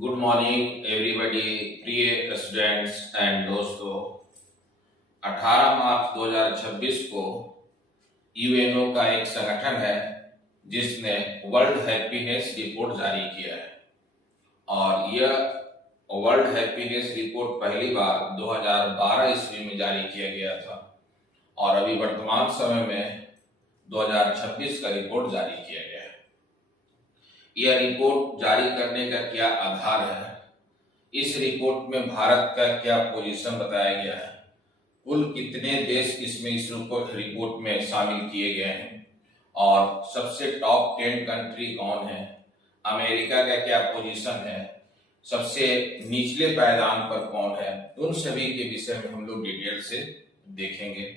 Good morning everybody, प्रिय students and दोस्तों। 18 मार्च 2026 को यूएनओ का एक संगठन है जिसने वर्ल्ड हैप्पीनेस रिपोर्ट जारी किया है और यह वर्ल्ड हैप्पीनेस रिपोर्ट पहली बार 2012 ईस्वी में जारी किया गया था और अभी वर्तमान समय में 2026 का रिपोर्ट जारी किया गया है। यह रिपोर्ट जारी करने का क्या आधार है, इस रिपोर्ट में भारत का क्या पोजीशन बताया गया है, कुल कितने देश इसमें इस रिपोर्ट में शामिल किए गए हैं और सबसे टॉप 10 कंट्री कौन है, अमेरिका का क्या पोजीशन है, सबसे निचले पायदान पर कौन है, उन सभी के विषय में हम लोग डिटेल से देखेंगे।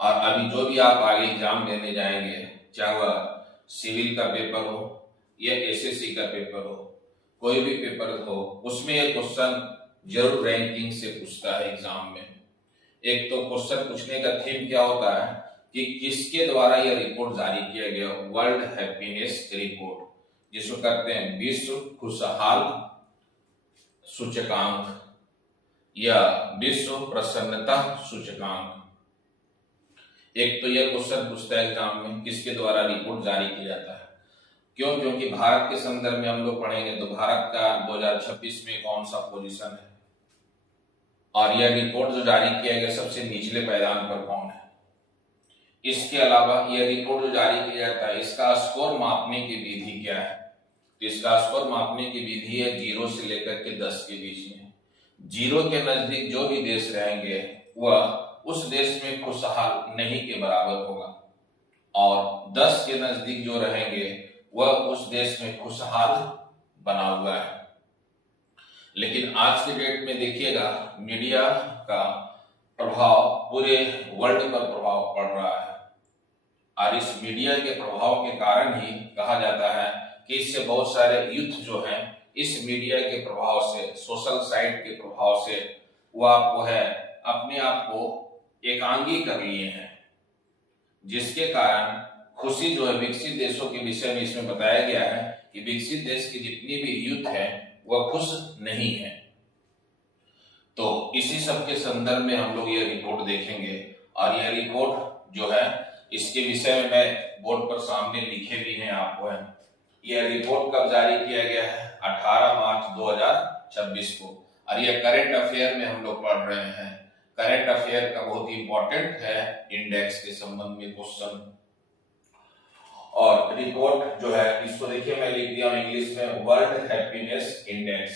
और अभी जो भी आप आगे एग्जाम देने जाएंगे, चाहे वह सिविल का पेपर हो या एसएससी का पेपर हो, कोई भी पेपर हो, उसमें यह क्वेश्चन जरूर रैंकिंग से पूछता है एग्जाम में। एक तो क्वेश्चन पूछने का थीम क्या होता है कि किसके द्वारा यह रिपोर्ट जारी किया गया, वर्ल्ड हैप्पीनेस रिपोर्ट, जिसको कहते हैं विश्व खुशहाल सूचकांक या विश्व प्रसन्नता सूचकांक। एक तो यह क्वेश्चन पूछता है एग्जाम में किसके द्वारा रिपोर्ट जारी किया जाता है। क्यों? क्योंकि भारत के संदर्भ में हम लोग पढ़ेंगे तो भारत का 2026 में कौन सा पोजीशन है और यह रिपोर्ट जो जारी किया गया सबसे निचले पायदान पर कौन है। इसके अलावा यह रिपोर्ट जो जारी किया जाता है, इसका स्कोर मापने की विधि क्या है। तो इसका स्कोर मापने की विधि है 0 से लेकर के 10 के बीच में। 0 के नजदीक जो भी देश रहेंगे वह उस देश में खुशहाल नहीं के बराबर होगा और 10 के नजदीक जो रहेंगे वह उस देश में खुशहाल बना हुआ है। लेकिन आज के डेट में देखिएगा मीडिया का प्रभाव पूरे वर्ल्ड पर प्रभाव पड़ रहा है और इस मीडिया के प्रभाव के कारण ही कहा जाता है कि इससे बहुत सारे यूथ जो हैं इस मीडिया के प्रभाव से, सोशल साइट के प्रभाव से वो आपको है अपने आप को एकांगी कर लिए हैं, जिसके कारण खुशी जो है विकसित देशों के विषय में इसमें बताया गया है कि विकसित देश की जितनी भी यूथ है वह खुश नहीं है। तो इसी सब के संदर्भ में हम लोग यह रिपोर्ट देखेंगे और यह रिपोर्ट जो है इसके विषय में मैं बोर्ड पर सामने लिखे भी हैं आपको है। यह रिपोर्ट कब जारी किया गया है? 18 मार्च 2026 को। और यह करंट अफेयर में हम लोग पढ़ रहे हैं। करंट अफेयर का बहुत ही इंपॉर्टेंट है इंडेक्स के संबंध में क्वेश्चन। और रिपोर्ट जो है इसको देखिए मैं लिख दिया हूं इंग्लिश में वर्ल्ड हैप्पीनेस इंडेक्स,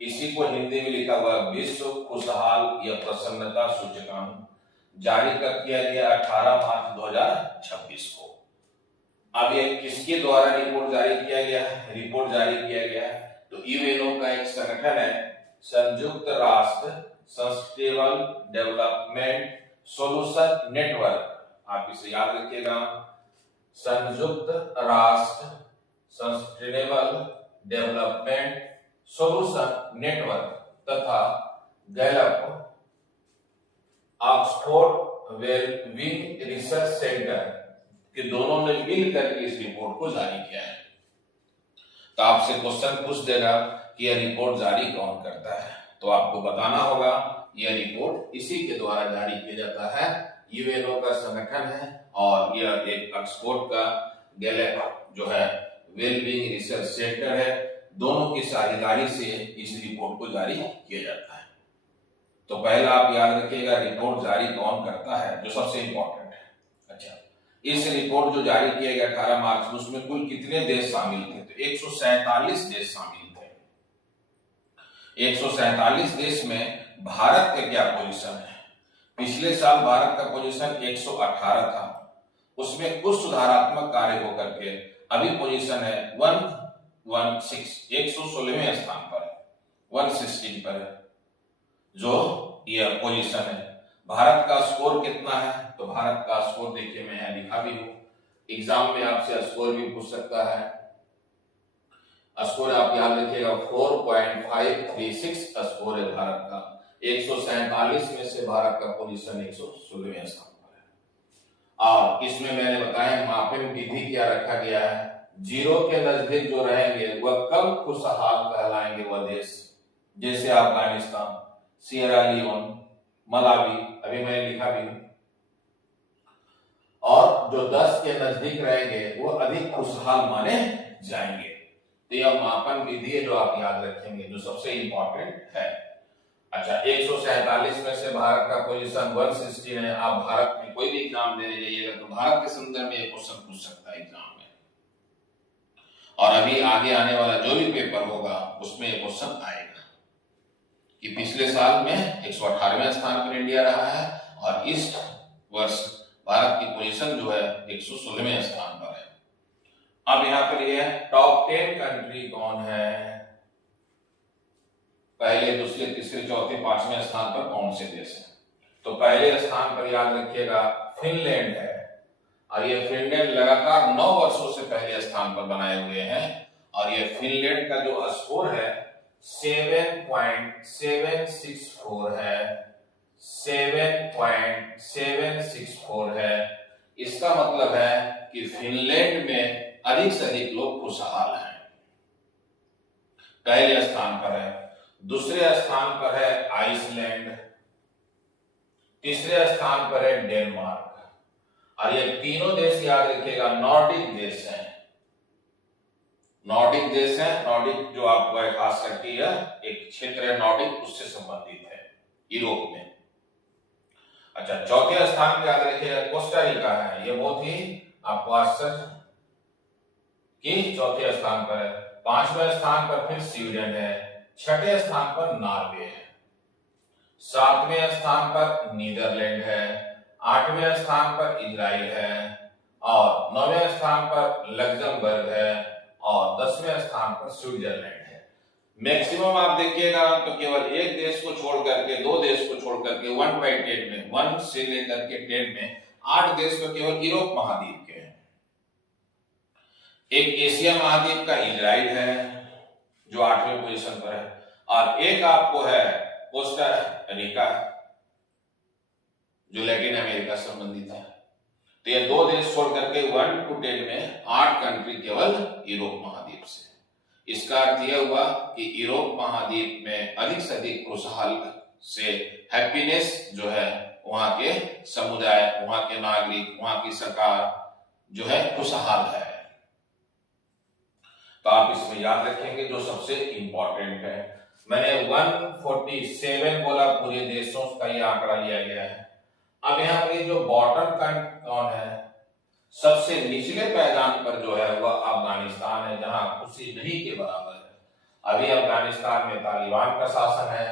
इसी को हिंदी में लिखा हुआ विश्व खुशहाल या प्रसन्नता सूचकांक, जारी कर किया गया 18 मार्च 2026 को। अब ये किसके द्वारा रिपोर्ट जारी किया गया है? रिपोर्ट जारी किया गया है तो यूएनओ का एक संगठन है, संयुक्त राष्ट्र सस्टेनेबल डेवलपमेंट सॉल्यूशन नेटवर्क। आप इसे याद रखिएगा, संयुक्त राष्ट्र सस्टेनेबल डेवलपमेंट सॉल्यूशन नेटवर्क तथा Gallup Oxford wellbeing research centre के दोनों ने मिलकर इस रिपोर्ट को जारी किया है। तो आपसे क्वेश्चन पूछ देगा कि यह रिपोर्ट जारी कौन करता है, तो आपको बताना होगा यह रिपोर्ट इसी के द्वारा जारी किया जाता है। यूएनओ का संगठन है और यह एक ऑक्सफोर्ड का गैलप जो है वेलबींग रिसर्च सेंटर है, दोनों की साझेदारी से इस रिपोर्ट को जारी किया जाता है। तो पहला आप याद रखिएगा रिपोर्ट जारी कौन करता है, जो सबसे इंपॉर्टेंट है। अच्छा, इस रिपोर्ट जो जारी किया गया 18 मार्च को, उसमें कुल कितने देश शामिल थे? तो 147 देश शामिल थे। 147 देश में भारत का क्या पोजीशन है? पिछले साल भारत का पोजीशन 118 था, उसमें कुछ सुधारात्मक कार्य होकर के अभी पोजीशन है 116, 116वें स्थान पर है, 116 पर है जो यह पोजीशन है। भारत का स्कोर कितना है? तो भारत का स्कोर देखिए मैं यहाँ लिखा भी हूं, एग्जाम में आपसे स्कोर भी पूछ सकता है। स्कोर आप याद रखिएगा 4.536 स्कोर है भारत का। 147 में से भारत का पोजीशन 116वें स्थान पर है। और इसमें मैंने बताया मापन विधि क्या रखा गया है, जीरो के नजदीक जो रहेंगे वह कम खुशहाल कहलाएंगे वह देश, जैसे अफगानिस्तान, सियरा लियोन, मलावी, अभी मैंने लिखा भी है। और जो 10 के नजदीक रहेंगे वो अधिक खुशहाल माने जाएंगे। तो यह मापन विधि है जो आप याद रखेंगे, जो सबसे इंपॉर्टेंट है। अच्छा, 147 में से भारत का पोजीशन 116 है। आप भारत में कोई भी एग्जाम देने जाइएगा तो भारत के संदर्भ में क्वेश्चन पूछ सकता है एग्जाम में, और अभी आगे आने वाला जो भी पेपर होगा उसमें ये क्वेश्चन आएगा कि पिछले साल में 118वें स्थान पर इंडिया रहा है और इस वर्ष भारत की पोजीशन जो है 116वें स्थान पर है। अब यहाँ पर ये टॉप 10 कंट्री कौन है, पहले, दूसरे, तीसरे, चौथे, 5वें स्थान पर कौन से देश हैं। तो पहले स्थान पर याद रखिएगा फिनलैंड है, और ये फिनलैंड लगातार 9 वर्षों से पहले स्थान पर बनाए हुए हैं, और ये फिनलैंड का जो स्कोर है 7.764 है, 7.764 है। इसका मतलब है कि फिनलैंड में अधिक से अधिक लोग खुशहाल हैं, पहले स्थान पर है। दूसरे स्थान पर है आइसलैंड, तीसरे स्थान पर है डेनमार्क, और ये तीनों देश याद रखिएगा नॉर्डिक देश हैं। नॉर्डिक देश है, नॉर्डिक जो आपको खास करके एक क्षेत्र है नॉर्डिक, उससे संबंधित है यूरोप में। अच्छा, चौथे स्थान पर याद रखिएगा कोस्टा रिका है। ये बहुत ही आपको आश्चर्य कि चौथे स्थान पर है। 5वें स्थान पर फिर स्वीडन है, 6ठे स्थान पर नॉर्वे है, 7वें स्थान पर नीदरलैंड है, 8वें स्थान पर इजराइल है, और 9वें स्थान पर लग्जमबर्ग है, और 10वें स्थान पर स्विट्जरलैंड है। मैक्सिमम आप देखिएगा तो केवल एक देश को छोड़ करके, 2 देश को छोड़ करके 1/10 में, 1 से लेकर के 10 में 8 देश तो केवल यूरोप महाद्वीप के हैं। एक एशिया महाद्वीप का इजराइल है जो 8वें पोजीशन पर है, और एक आपको है कोस्टा रिका जो लैटिन अमेरिका से संबंधित है। तो ये 2 देश छोड़ करके 1 to 10 में 8 कंट्री केवल यूरोप महाद्वीप से। इसका अर्थ यह हुआ कि यूरोप महाद्वीप में अधिक से अधिक खुशहाल से हैप्पीनेस जो है, वहां के समुदाय, वहां के नागरिक, वहां की सरकार जो है खुशहाल है। तो आप इसमें याद रखेंगे जो सबसे इंपॉर्टेंट है। मैंने 147 बोला, पूरे देशों का ये आंकड़ा लिया गया है। अब यहाँ पे जो बॉटम कौन है, सबसे निचले पायदान पर जो है वह अफगानिस्तान है, जहां खुशी नहीं के बराबर है। अभी अफगानिस्तान में तालिबान का शासन है।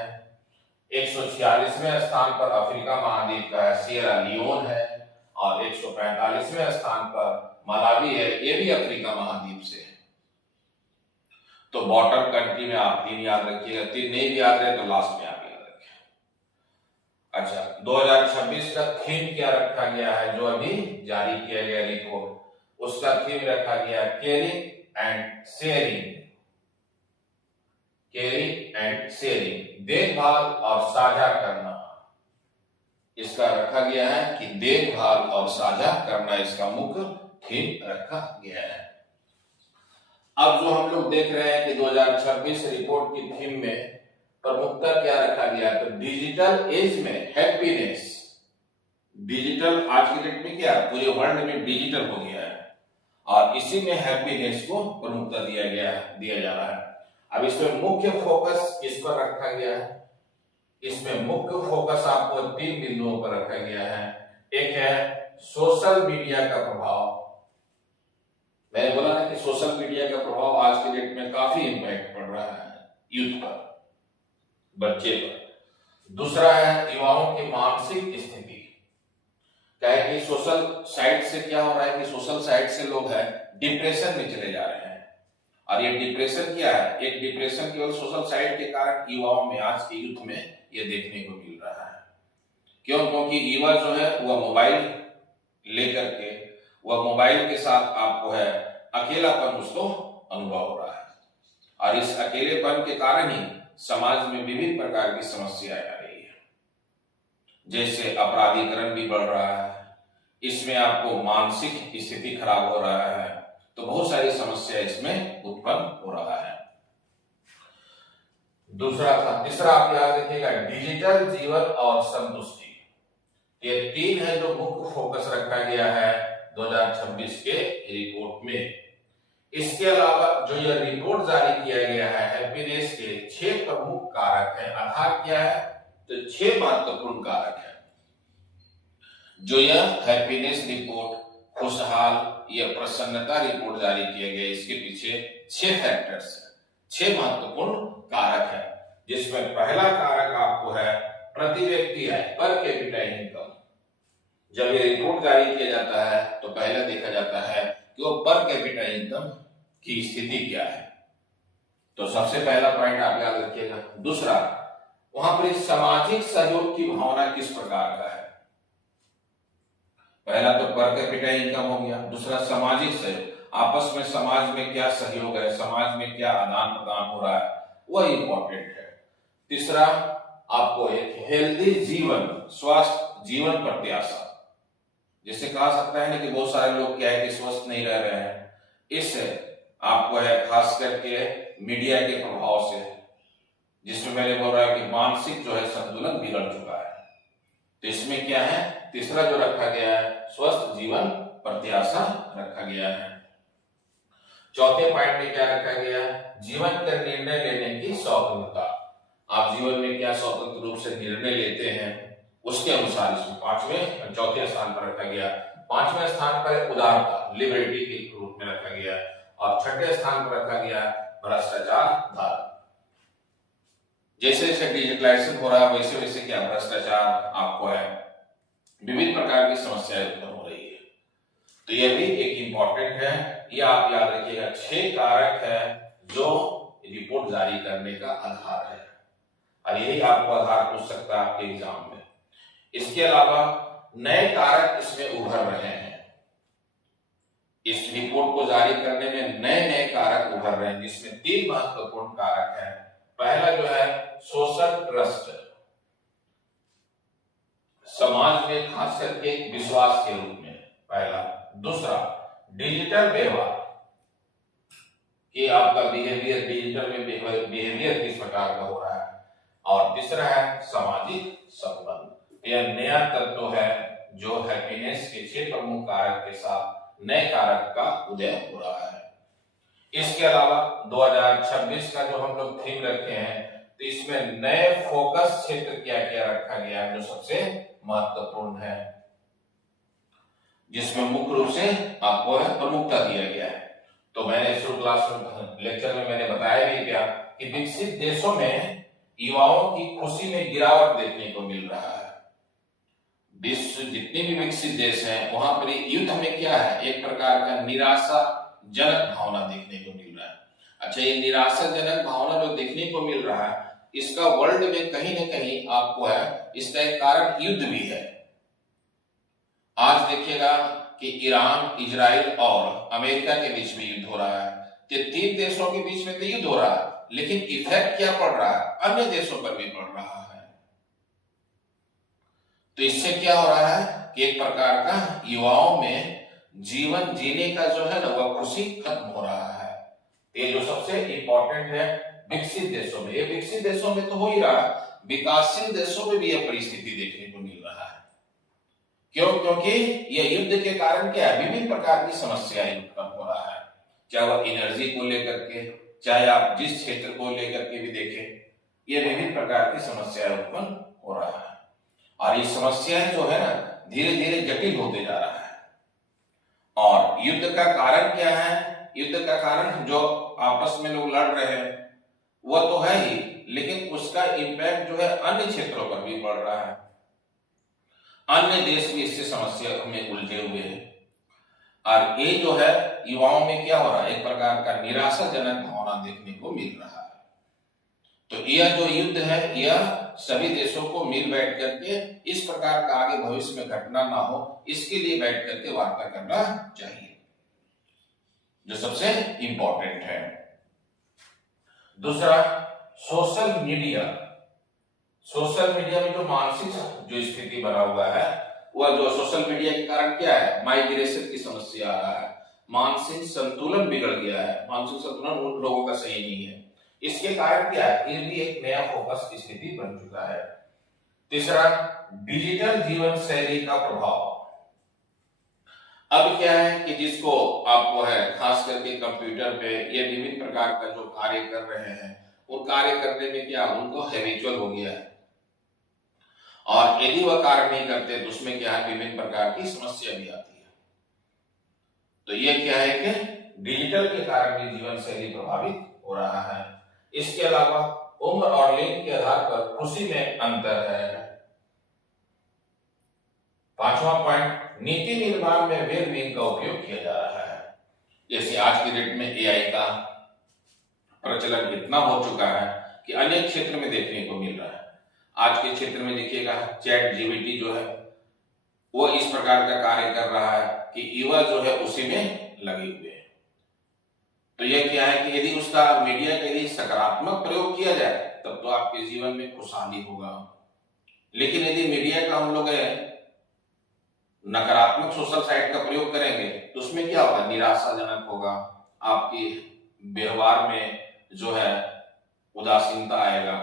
146वें स्थान पर अफ्रीका महाद्वीप का है सियरा लियोन है, और 145वें स्थान पर मलावी है, ये भी अफ्रीका महाद्वीप से है। तो बॉटम कंट्री में आप 3 याद रखिएगा, 3 नहीं भी याद रहे तो लास्ट में आप याद रखें। अच्छा, 2026 का थीम क्या रखा गया है, जो अभी जारी किया गया रिपोर्ट, उसका थीम रखा गया caring and sharing. Caring and sharing, देखभाल और साझा करना, इसका रखा गया है कि देखभाल और साझा करना, इसका मुख्य थीम रखा गया है। अब जो हम लोग देख रहे हैं कि 2026 रिपोर्ट की थीम में प्रमुखता क्या रखा गया, तो डिजिटल एज में हैप्पीनेस। डिजिटल आज की डेट में क्या पूरे वर्ल्ड में डिजिटल हो गया है, और इसी में हैप्पीनेस को प्रमुखता दिया जा रहा है। अब इसमें मुख्य फोकस किस पर रखा गया है, इसमें मुख्य फोकस आपको 3 बिंदुओं पर रखा गया है। एक है सोशल मीडिया का प्रभाव। मैंने बोला ना कि सोशल मीडिया का प्रभाव आज के डेट में काफी इंपैक्ट पड़ रहा है यूथ पर, बच्चे पर। दूसरा है युवाओं की मानसिक स्थिति। क्या है कि सोशल साइट से क्या हो रहा है कि सोशल साइट से लोग है डिप्रेशन में चले जा रहे हैं, और ये डिप्रेशन क्या है, एक डिप्रेशन केवल सोशल साइट के कारण युवाओं में, आज के यूथ में ये देखने को मिल रहा है। क्यों? क्योंकि युवा जो है वह मोबाइल लेकर के, वह मोबाइल के साथ आपको है अकेलापन उसको अनुभव हो रहा है, और इस अकेलेपन के कारण ही समाज में विभिन्न प्रकार की समस्याएं आ रही है। जैसे अपराधीकरण भी बढ़ रहा है, इसमें आपको मानसिक स्थिति खराब हो रहा है, तो बहुत सारी समस्या इसमें उत्पन्न हो रहा है। तीसरा आप याद रखिएगा, डिजिटल जीवन और संतुष्टि। ये 3 है जो मुख्य फोकस रखा गया है 2026 के रिपोर्ट में। इसके अलावा जो यह रिपोर्ट जारी किया गया है, हैप्पीनेस के 6 प्रमुख कारक हैं। आधार क्या है? तो 6 महत्वपूर्ण कारक है जो यह हैप्पीनेस रिपोर्ट, खुशहाल या प्रसन्नता रिपोर्ट जारी किया गया। इसके पीछे 6 फैक्टर्स है, 6 महत्वपूर्ण कारक है, जिसमें पहला कारक आपको है प्रति व्यक्ति आय, पर कैपिटा इनकम। जब ये रिपोर्ट जारी किया जाता है तो पहले देखा जाता है कि वो पर कैपिटा इनकम की स्थिति क्या है। तो सबसे पहला पॉइंट आप याद रखिएगा। दूसरा, वहां पर सामाजिक सहयोग की भावना किस प्रकार का है। पहला तो पर कैपिटा इनकम हो गया, दूसरा सामाजिक सहयोग, आपस में समाज में क्या सहयोग है, समाज में क्या आदान प्रदान हो रहा है, वह इंपॉर्टेंट है। तीसरा, आपको एक हेल्दी जीवन, स्वस्थ जीवन प्रत्याशा, जिसे कहा सकता है ना कि बहुत सारे लोग क्या है कि स्वस्थ नहीं रह रहे हैं, इससे आपको है खास करके मीडिया के प्रभाव से, जिसमें मैंने बोल रहा है कि मानसिक जो है संतुलन बिगड़ चुका है। तो इसमें क्या है, तीसरा जो रखा गया है स्वस्थ जीवन प्रत्याशा रखा गया है। चौथे पॉइंट में क्या रखा गया है, जीवन का निर्णय लेने की स्वतंत्रता। आप जीवन में क्या स्वतंत्र रूप से निर्णय लेते हैं, उसके अनुसार इसमें चौथे स्थान पर रखा गया। 5वें स्थान पर उदारता, लिबर्टी के रूप में रखा गया, और 6ठे स्थान पर रखा गया भ्रष्टाचार धर्म। जैसे जैसे डिजिटलाइजेशन हो रहा है वैसे वैसे क्या भ्रष्टाचार आपको है, विभिन्न प्रकार की समस्याएं उत्पन्न हो रही है। तो यह भी एक इंपॉर्टेंट है, यह आप याद रखिएगा। 6 कारक है जो रिपोर्ट जारी करने का आधार है, और यही आपको आधार पूछ सकता है आपके एग्जाम में। इसके अलावा नए कारक इसमें उभर रहे हैं। इस रिपोर्ट को जारी करने में नए नए कारक उभर रहे हैं, जिसमें 3 महत्वपूर्ण कारक हैं। पहला जो है सोशल ट्रस्ट, समाज में खास करके विश्वास के रूप में पहला। दूसरा, डिजिटल व्यवहार, कि आपका बिहेवियर, डिजिटल में बिहेवियर किस प्रकार का हो रहा है। और तीसरा है सामाजिक संबंध। यह नया तत्व है जो हैप्पीनेस के 6 प्रमुख कारक के साथ नए कारक का उदय हो रहा है। इसके अलावा 2026 का जो हम लोग थीम रखे हैं, तो इसमें नए फोकस क्षेत्र क्या क्या रखा गया है जो सबसे महत्वपूर्ण है, जिसमें मुख्य रूप से आपको प्रमुखता दिया गया है। तो मैंने शुरू क्लास में लेक्चर में मैंने बताया भी क्या कि विकसित देशों में युवाओं की खुशी में गिरावट देखने को मिल रहा है। विश्व जितने भी विकसित देश हैं वहां पर युद्ध में क्या है, एक प्रकार का निराशाजनक भावना देखने को मिल रहा है। अच्छा, ये निराशाजनक भावना जो देखने को मिल रहा है, इसका वर्ल्ड में कहीं ना कहीं आपको है इसका एक कारण युद्ध भी है। आज देखिएगा कि ईरान, इजराइल और अमेरिका के बीच में युद्ध हो रहा है। तो 3 देशों के बीच में तो युद्ध हो रहा है, लेकिन इफेक्ट क्या पड़ रहा है, अन्य देशों पर भी पड़ रहा है। तो इससे क्या हो रहा है कि एक प्रकार का युवाओं में जीवन जीने का जो है ना वह खुशी खत्म हो रहा है। ये जो सबसे इंपॉर्टेंट है विकसित देशों में, ये विकसित देशों में तो हो ही रहा है, विकासशील देशों में भी यह परिस्थिति देखने को मिल रहा है। क्यों? क्योंकि यह युद्ध के कारण क्या है, विभिन्न प्रकार की समस्याएं उत्पन्न हो रहा है, चाहे वह एनर्जी को लेकर के, चाहे आप जिस क्षेत्र को लेकर के भी देखें, ये विभिन्न प्रकार की समस्याएं उत्पन्न हो रहा है। और ये समस्याएं जो है ना धीरे धीरे जटिल होते जा रहा है। और युद्ध का कारण क्या है, युद्ध का कारण जो आपस में लोग लड़ रहे हैं वह तो है ही, लेकिन उसका इंपैक्ट जो है अन्य क्षेत्रों पर भी पड़ रहा है। अन्य देश भी इससे समस्या में उलझे हुए हैं। और ये जो है युवाओं में क्या हो रहा है, एक प्रकार का निराशाजनक भावना देखने को मिल रहा है। तो यह जो युद्ध है यह सभी देशों को मिल बैठ करके इस प्रकार का आगे भविष्य में घटना ना हो, इसके लिए बैठ करके वार्ता करना चाहिए, जो सबसे इंपॉर्टेंट है। दूसरा, सोशल मीडिया। सोशल मीडिया में जो मानसिक जो स्थिति बना हुआ है वह जो सोशल मीडिया के कारण क्या है, माइग्रेशन की समस्या आ रहा है। मानसिक संतुलन बिगड़ गया है, मानसिक संतुलन उन लोगों का सही नहीं है। इसके कारण क्या है, ये भी एक नया फोकस की स्थिति बन चुका है। तीसरा, डिजिटल जीवन शैली का प्रभाव। अब क्या है कि जिसको आपको है खास करके कंप्यूटर पे ये विभिन्न प्रकार का जो कार्य कर रहे हैं, वो कार्य करने में क्या उनको हैबिचुअल हो गया है, और यदि वह कार्य नहीं करते तो उसमें क्या है विभिन्न प्रकार की समस्या भी आती है। तो ये क्या है कि डिजिटल के कारण भी जीवन शैली प्रभावित हो रहा है। इसके अलावा उम्र और लिंग के आधार पर खुशी में अंतर है। पांचवा पॉइंट, नीति निर्माण में वेल-बीइंग का उपयोग किया जा रहा है। जैसे आज की डेट में एआई का प्रचलन इतना हो चुका है कि अनेक क्षेत्र में देखने को मिल रहा है। आज के क्षेत्र में देखिएगा चैट जीपीटी जो है वो इस प्रकार का कार्य कर रहा है कि युवा जो है उसी में लगे हुए हैं। तो यह क्या है कि यदि उसका मीडिया के लिए सकारात्मक प्रयोग किया जाए तब तो आपके जीवन में खुशहाली होगा, लेकिन यदि मीडिया का हम लोग नकारात्मक सोशल साइट का प्रयोग करेंगे तो उसमें क्या होगा, निराशाजनक होगा, आपकी व्यवहार में जो है उदासीनता आएगा।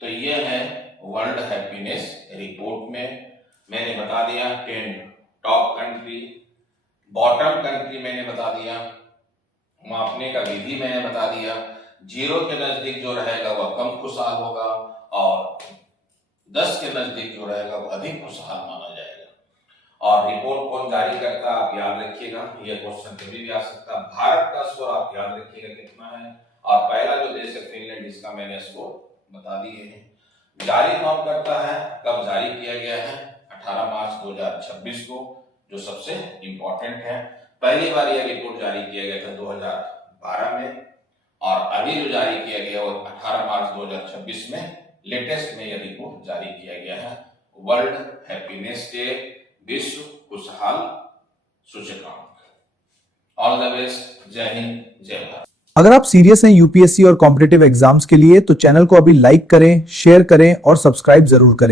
तो यह है वर्ल्ड हैप्पीनेस रिपोर्ट में मैंने बता दिया 10 टॉप कंट्री, बॉटम कंट्री मैंने बता दिया, मापने का विधि मैंने बता दिया। 0 के नजदीक जो रहेगा वह कम खुशहाल होगा और 10 के नजदीक जो रहेगा वह अधिक खुशहाल माना जाएगा। और रिपोर्ट कौन जारी करता आप याद रखिएगा, यह क्वेश्चन कभी भी आ सकता है। भारत का स्कोर आप याद रखिएगा कितना है, और पहला जो देश है फिनलैंड, इसका मैंने स्कोर बता दिए हैं। जारी कौन करता है, कब जारी किया गया है, 18 मार्च 2026 को, जो सबसे इंपॉर्टेंट है। पहली बार यह रिपोर्ट जारी किया गया था 2012 में, और अभी जो जारी किया गया वो 18 मार्च 2026 में लेटेस्ट में यह रिपोर्ट जारी किया गया है। वर्ल्ड हैप्पीनेस डे, विश्व खुशहाल सूचकांक। ऑल द बेस्ट, जय हिंद, जय भारत। अगर आप सीरियस हैं यूपीएससी और कॉम्पिटिटिव एग्जाम्स के लिए तो चैनल को अभी लाइक करें, शेयर करें और सब्सक्राइब जरूर करें।